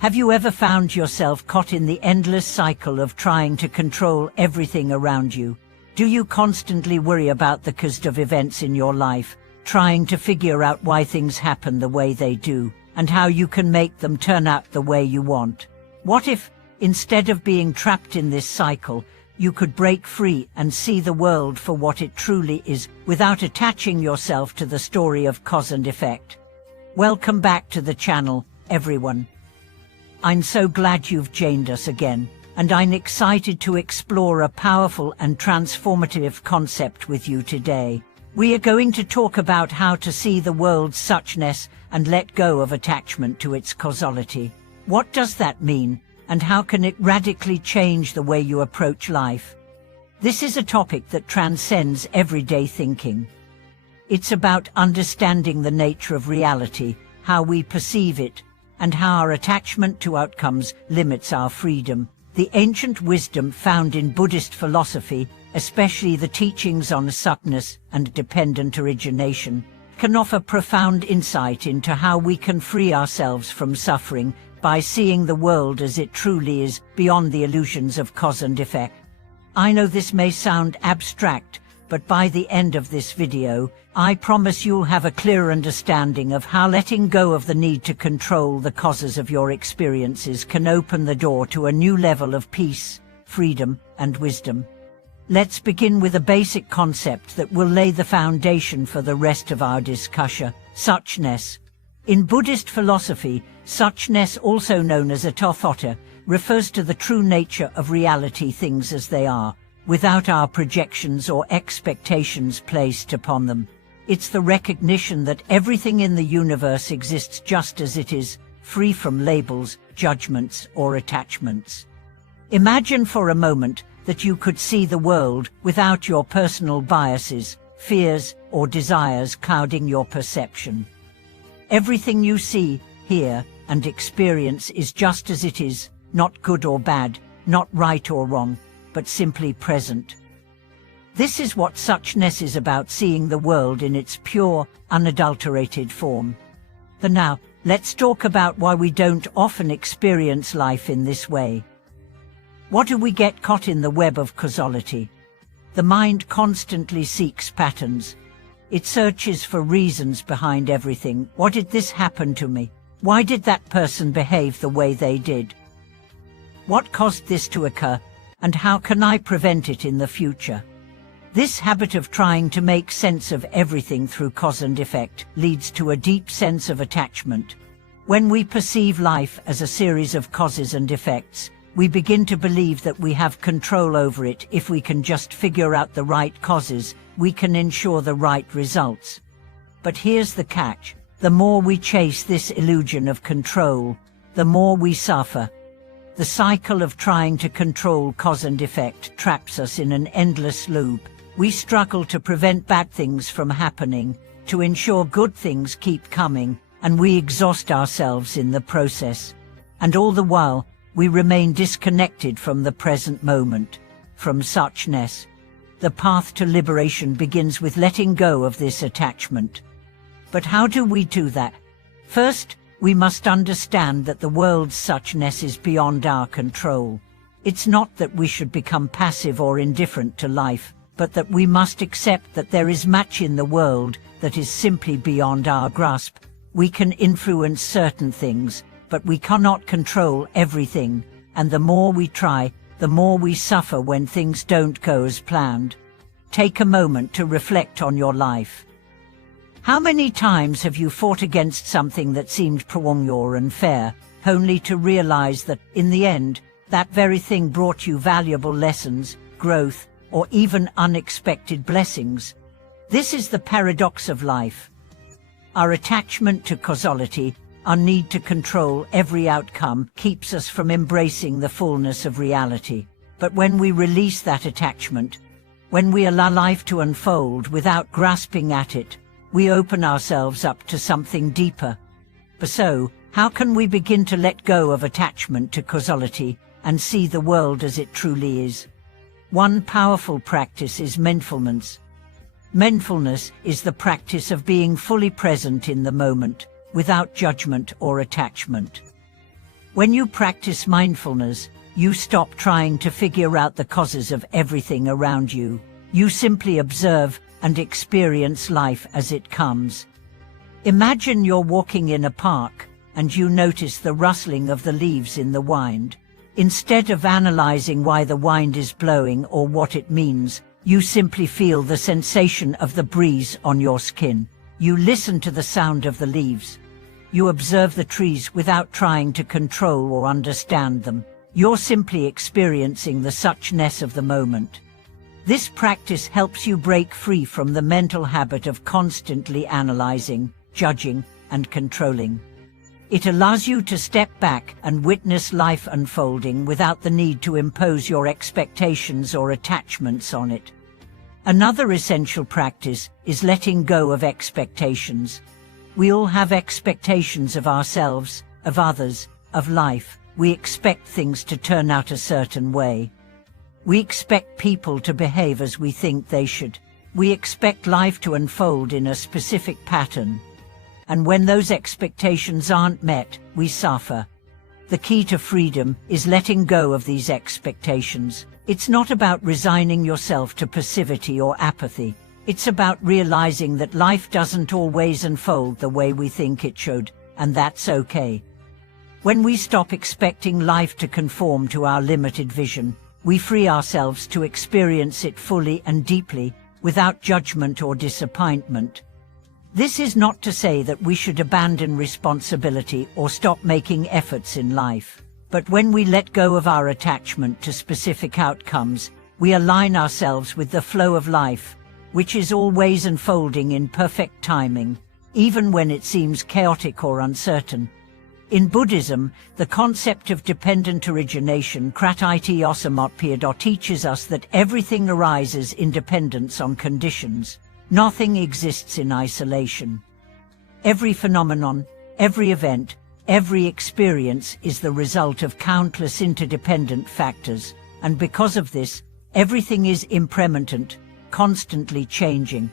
Have you ever found yourself caught in the endless cycle of trying to control everything around you? Do you constantly worry about the course of events in your life, trying to figure out why things happen the way they do, and how you can make them turn out the way you want? What if, instead of being trapped in this cycle, you could break free and see the world for what it truly is, without attaching yourself to the story of cause and effect? Welcome back to the channel, everyone. I'm so glad you've joined us again, and I'm excited to explore a powerful and transformative concept with you today. We are going to talk about how to see the world's suchness and let go of attachment to its causality. What does that mean, and how can it radically change the way you approach life? This is a topic that transcends everyday thinking. It's about understanding the nature of reality, how we perceive it, and how our attachment to outcomes limits our freedom. The ancient wisdom found in Buddhist philosophy, especially the teachings on Suchness and dependent origination, can offer profound insight into how we can free ourselves from suffering by seeing the world as it truly is, beyond the illusions of cause and effect. I know this may sound abstract, but by the end of this video, I promise you'll have a clear understanding of how letting go of the need to control the causes of your experiences can open the door to a new level of peace, freedom, and wisdom. Let's begin with a basic concept that will lay the foundation for the rest of our discussion: suchness. In Buddhist philosophy, suchness, also known as atothotta, refers to the true nature of reality, things as they are, without our projections or expectations placed upon them. It's the recognition that everything in the universe exists just as it is, free from labels, judgments, or attachments. Imagine for a moment that you could see the world without your personal biases, fears, or desires clouding your perception. Everything you see, hear, and experience is just as it is, not good or bad, not right or wrong, but simply present. This is what suchness is about, seeing the world in its pure, unadulterated form. But now, let's talk about why we don't often experience life in this way. What do we get caught in the web of causality? The mind constantly seeks patterns. It searches for reasons behind everything. Why did this happen to me? Why did that person behave the way they did? What caused this to occur, and how can I prevent it in the future? This habit of trying to make sense of everything through cause and effect leads to a deep sense of attachment. When we perceive life as a series of causes and effects, we begin to believe that we have control over it. If we can just figure out the right causes, we can ensure the right results. But here's the catch: the more we chase this illusion of control, the more we suffer. The cycle of trying to control cause and effect traps us in an endless loop. We struggle to prevent bad things from happening, to ensure good things keep coming, and we exhaust ourselves in the process. And all the while, we remain disconnected from the present moment, from suchness. The path to liberation begins with letting go of this attachment. But how do we do that? First, we must understand that the world's suchness is beyond our control. It's not that we should become passive or indifferent to life, but that we must accept that there is much in the world that is simply beyond our grasp. We can influence certain things, but we cannot control everything, and the more we try, the more we suffer when things don't go as planned. Take a moment to reflect on your life. How many times have you fought against something that seemed wrong or unfair, only to realize that, in the end, that very thing brought you valuable lessons, growth, or even unexpected blessings? This is the paradox of life. Our attachment to causality, our need to control every outcome, keeps us from embracing the fullness of reality. But when we release that attachment, when we allow life to unfold without grasping at it, we open ourselves up to something deeper. So, how can we begin to let go of attachment to causality and see the world as it truly is? One powerful practice is mindfulness. Mindfulness is the practice of being fully present in the moment, without judgment or attachment. When you practice mindfulness, you stop trying to figure out the causes of everything around you. You simply observe and experience life as it comes. Imagine you're walking in a park and you notice the rustling of the leaves in the wind. Instead of analyzing why the wind is blowing or what it means, you simply feel the sensation of the breeze on your skin. You listen to the sound of the leaves. You observe the trees without trying to control or understand them. You're simply experiencing the suchness of the moment. This practice helps you break free from the mental habit of constantly analyzing, judging, and controlling. It allows you to step back and witness life unfolding without the need to impose your expectations or attachments on it. Another essential practice is letting go of expectations. We all have expectations of ourselves, of others, of life. We expect things to turn out a certain way. We expect people to behave as we think they should. We expect life to unfold in a specific pattern. And when those expectations aren't met, we suffer. The key to freedom is letting go of these expectations. It's not about resigning yourself to passivity or apathy. It's about realizing that life doesn't always unfold the way we think it should, and that's okay. When we stop expecting life to conform to our limited vision, we free ourselves to experience it fully and deeply, without judgment or disappointment. This is not to say that we should abandon responsibility or stop making efforts in life. But when we let go of our attachment to specific outcomes, we align ourselves with the flow of life, which is always unfolding in perfect timing, even when it seems chaotic or uncertain. In Buddhism, the concept of dependent origination teaches us that everything arises in dependence on conditions. Nothing exists in isolation. Every phenomenon, every event, every experience is the result of countless interdependent factors, and because of this, everything is impermanent, constantly changing.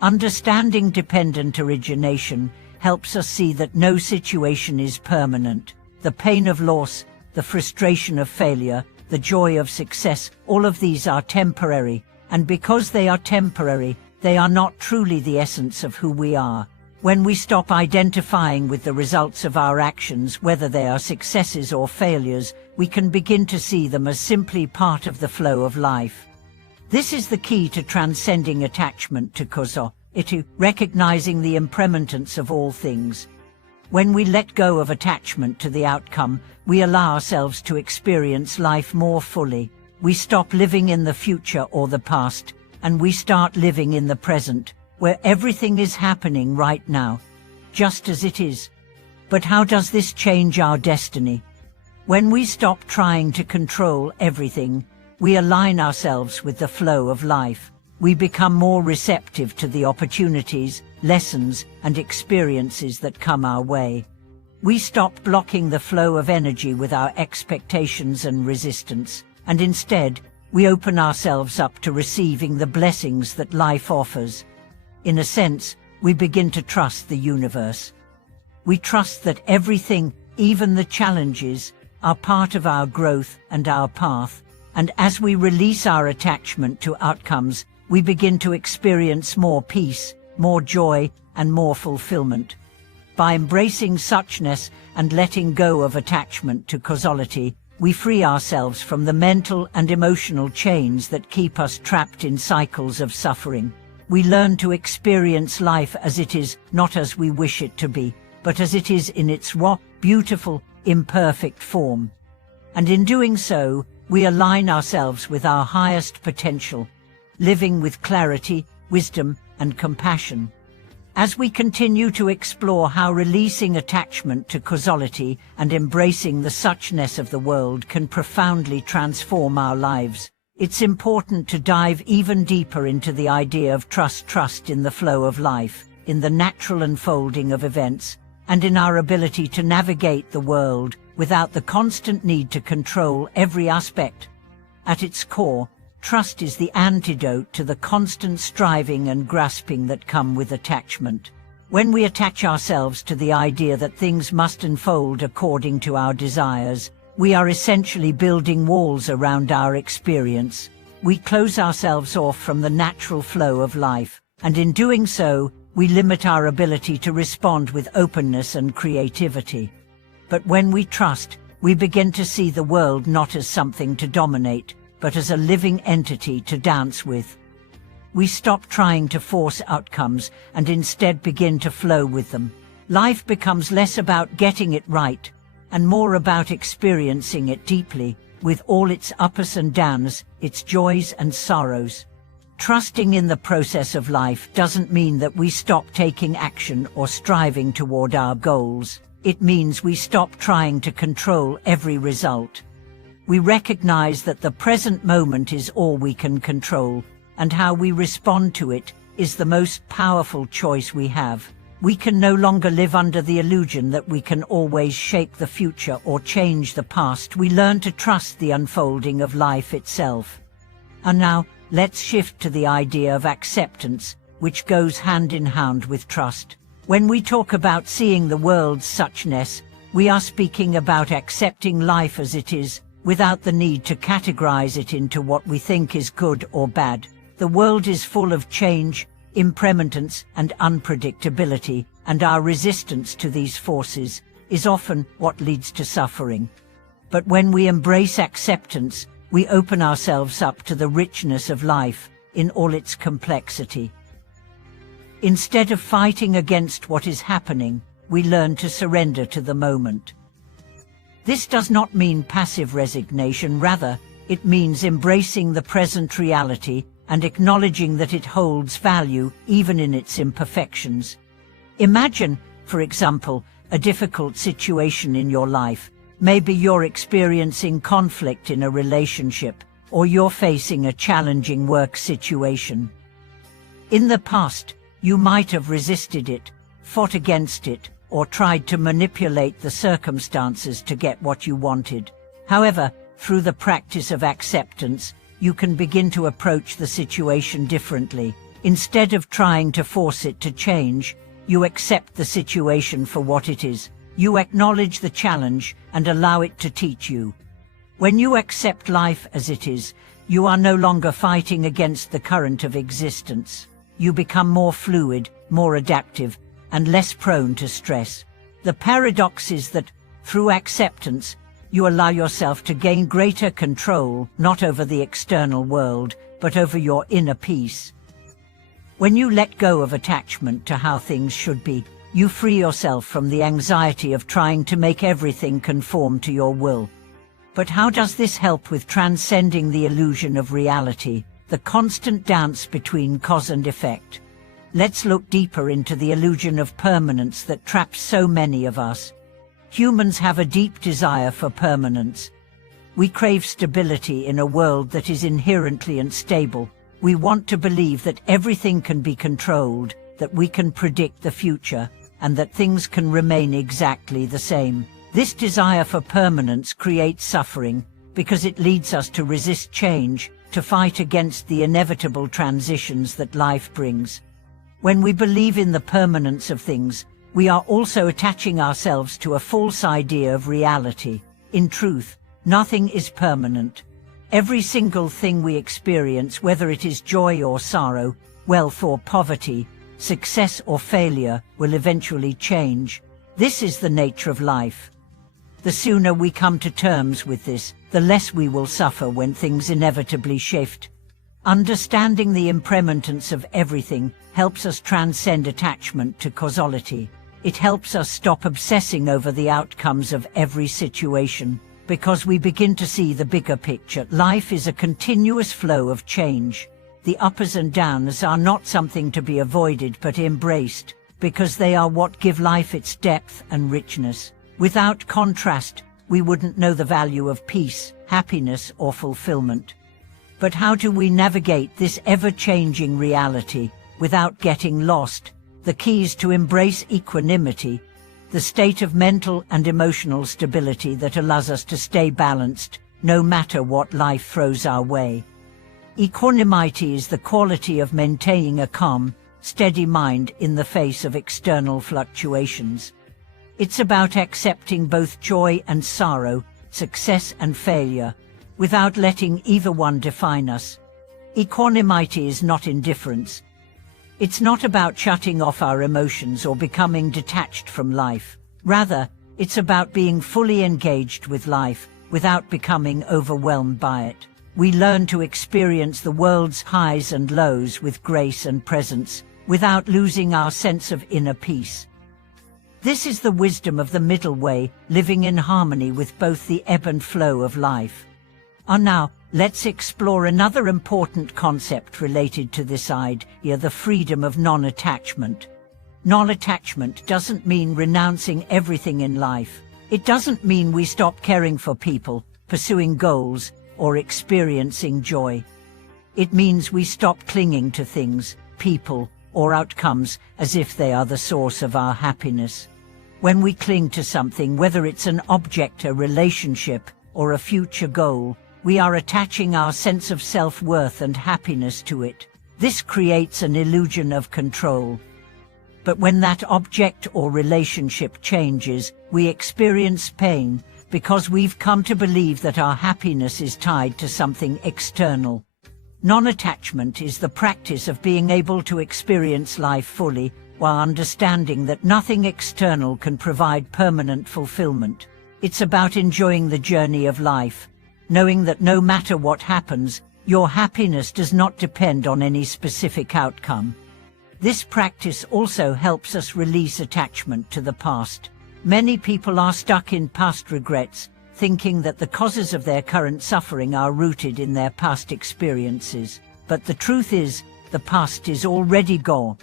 Understanding dependent origination helps us see that no situation is permanent. The pain of loss, the frustration of failure, the joy of success, all of these are temporary, and because they are temporary, they are not truly the essence of who we are. When we stop identifying with the results of our actions, whether they are successes or failures, we can begin to see them as simply part of the flow of life. This is the key to transcending attachment to causality, recognizing the impermanence of all things. When we let go of attachment to the outcome, we allow ourselves to experience life more fully. We stop living in the future or the past, and we start living in the present, where everything is happening right now, just as it is. But how does this change our destiny? When we stop trying to control everything, we align ourselves with the flow of life. We become more receptive to the opportunities, lessons, and experiences that come our way. We stop blocking the flow of energy with our expectations and resistance, and instead, we open ourselves up to receiving the blessings that life offers. In a sense, we begin to trust the universe. We trust that everything, even the challenges, are part of our growth and our path, and as we release our attachment to outcomes, we begin to experience more peace, more joy, and more fulfillment. By embracing suchness and letting go of attachment to causality, we free ourselves from the mental and emotional chains that keep us trapped in cycles of suffering. We learn to experience life as it is, not as we wish it to be, but as it is in its raw, beautiful, imperfect form. And in doing so, we align ourselves with our highest potential, living with clarity, wisdom, and compassion. As we continue to explore how releasing attachment to causality and embracing the suchness of the world can profoundly transform our lives, it's important to dive even deeper into the idea of trust in the flow of life, in the natural unfolding of events, and in our ability to navigate the world without the constant need to control every aspect. At its core, trust is the antidote to the constant striving and grasping that come with attachment. When we attach ourselves to the idea that things must unfold according to our desires, we are essentially building walls around our experience. We close ourselves off from the natural flow of life, and in doing so, we limit our ability to respond with openness and creativity. But when we trust, we begin to see the world not as something to dominate, but as a living entity to dance with. We stop trying to force outcomes and instead begin to flow with them. Life becomes less about getting it right, and more about experiencing it deeply, with all its ups and downs, its joys and sorrows. Trusting in the process of life doesn't mean that we stop taking action or striving toward our goals. It means we stop trying to control every result. We recognize that the present moment is all we can control, and how we respond to it is the most powerful choice we have. We can no longer live under the illusion that we can always shape the future or change the past. We learn to trust the unfolding of life itself. And now, let's shift to the idea of acceptance, which goes hand in hand with trust. When we talk about seeing the world's suchness, we are speaking about accepting life as it is, without the need to categorize it into what we think is good or bad. The world is full of change, impermanence, and unpredictability, and our resistance to these forces is often what leads to suffering. But when we embrace acceptance, we open ourselves up to the richness of life in all its complexity. Instead of fighting against what is happening, we learn to surrender to the moment. This does not mean passive resignation, rather, it means embracing the present reality and acknowledging that it holds value even in its imperfections. Imagine, for example, a difficult situation in your life. Maybe you're experiencing conflict in a relationship, or you're facing a challenging work situation. In the past, you might have resisted it, fought against it, or tried to manipulate the circumstances to get what you wanted. However, through the practice of acceptance, you can begin to approach the situation differently. Instead of trying to force it to change, you accept the situation for what it is. You acknowledge the challenge and allow it to teach you. When you accept life as it is, you are no longer fighting against the current of existence. You become more fluid, more adaptive, and less prone to stress. The paradox is that, through acceptance, you allow yourself to gain greater control, not over the external world, but over your inner peace. When you let go of attachment to how things should be, you free yourself from the anxiety of trying to make everything conform to your will. But how does this help with transcending the illusion of reality, the constant dance between cause and effect? Let's look deeper into the illusion of permanence that traps so many of us. Humans have a deep desire for permanence. We crave stability in a world that is inherently unstable. We want to believe that everything can be controlled, that we can predict the future, and that things can remain exactly the same. This desire for permanence creates suffering because it leads us to resist change, to fight against the inevitable transitions that life brings. When we believe in the permanence of things, we are also attaching ourselves to a false idea of reality. In truth, nothing is permanent. Every single thing we experience, whether it is joy or sorrow, wealth or poverty, success or failure, will eventually change. This is the nature of life. The sooner we come to terms with this, the less we will suffer when things inevitably shift. Understanding the impermanence of everything helps us transcend attachment to causality. It helps us stop obsessing over the outcomes of every situation, because we begin to see the bigger picture. Life is a continuous flow of change. The ups and downs are not something to be avoided but embraced, because they are what give life its depth and richness. Without contrast, we wouldn't know the value of peace, happiness, or fulfillment. But how do we navigate this ever-changing reality without getting lost? The key is to embrace equanimity, the state of mental and emotional stability that allows us to stay balanced, no matter what life throws our way. Equanimity is the quality of maintaining a calm, steady mind in the face of external fluctuations. It's about accepting both joy and sorrow, success and failure, without letting either one define us. Equanimity is not indifference. It's not about shutting off our emotions or becoming detached from life. Rather, it's about being fully engaged with life, without becoming overwhelmed by it. We learn to experience the world's highs and lows with grace and presence, without losing our sense of inner peace. This is the wisdom of the middle way, living in harmony with both the ebb and flow of life. And now, let's explore another important concept related to this idea, the freedom of non-attachment. Non-attachment doesn't mean renouncing everything in life. It doesn't mean we stop caring for people, pursuing goals, or experiencing joy. It means we stop clinging to things, people, or outcomes as if they are the source of our happiness. When we cling to something, whether it's an object, a relationship, or a future goal, we are attaching our sense of self-worth and happiness to it. This creates an illusion of control. But when that object or relationship changes, we experience pain because we've come to believe that our happiness is tied to something external. Non-attachment is the practice of being able to experience life fully while understanding that nothing external can provide permanent fulfillment. It's about enjoying the journey of life, knowing that no matter what happens, your happiness does not depend on any specific outcome. This practice also helps us release attachment to the past. Many people are stuck in past regrets, thinking that the causes of their current suffering are rooted in their past experiences. But the truth is, the past is already gone.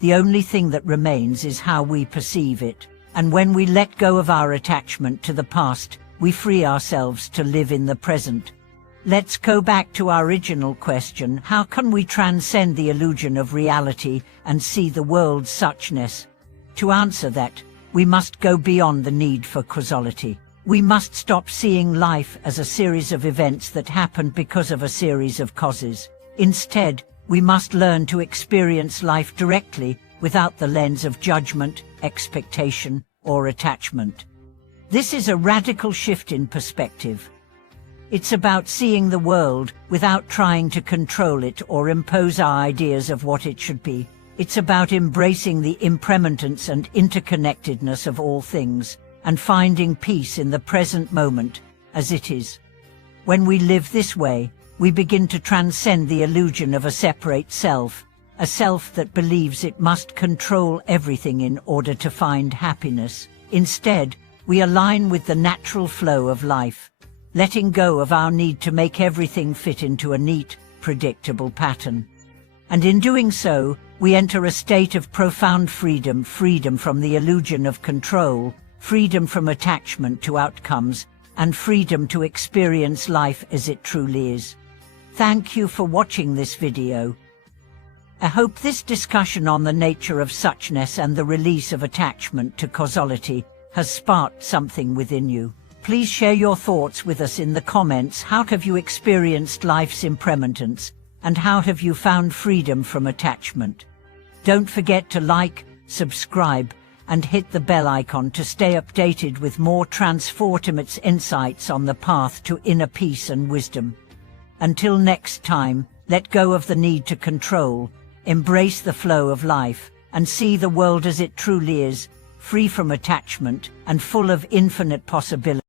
The only thing that remains is how we perceive it. And when we let go of our attachment to the past, we free ourselves to live in the present. Let's go back to our original question: how can we transcend the illusion of reality and see the world's suchness? To answer that, we must go beyond the need for causality. We must stop seeing life as a series of events that happened because of a series of causes. Instead, we must learn to experience life directly, without the lens of judgment, expectation, or attachment. This is a radical shift in perspective. It's about seeing the world without trying to control it or impose our ideas of what it should be. It's about embracing the impermanence and interconnectedness of all things, and finding peace in the present moment, as it is. When we live this way, we begin to transcend the illusion of a separate self, a self that believes it must control everything in order to find happiness. Instead, we align with the natural flow of life, letting go of our need to make everything fit into a neat, predictable pattern. And in doing so, we enter a state of profound freedom, freedom from the illusion of control, freedom from attachment to outcomes, and freedom to experience life as it truly is. Thank you for watching this video. I hope this discussion on the nature of suchness and the release of attachment to causality has sparked something within you. Please share your thoughts with us in the comments. How have you experienced life's impermanence, and how have you found freedom from attachment? Don't forget to like, subscribe, and hit the bell icon to stay updated with more transformative insights on the path to inner peace and wisdom. Until next time, let go of the need to control, embrace the flow of life, and see the world as it truly is, free from attachment and full of infinite possibilities.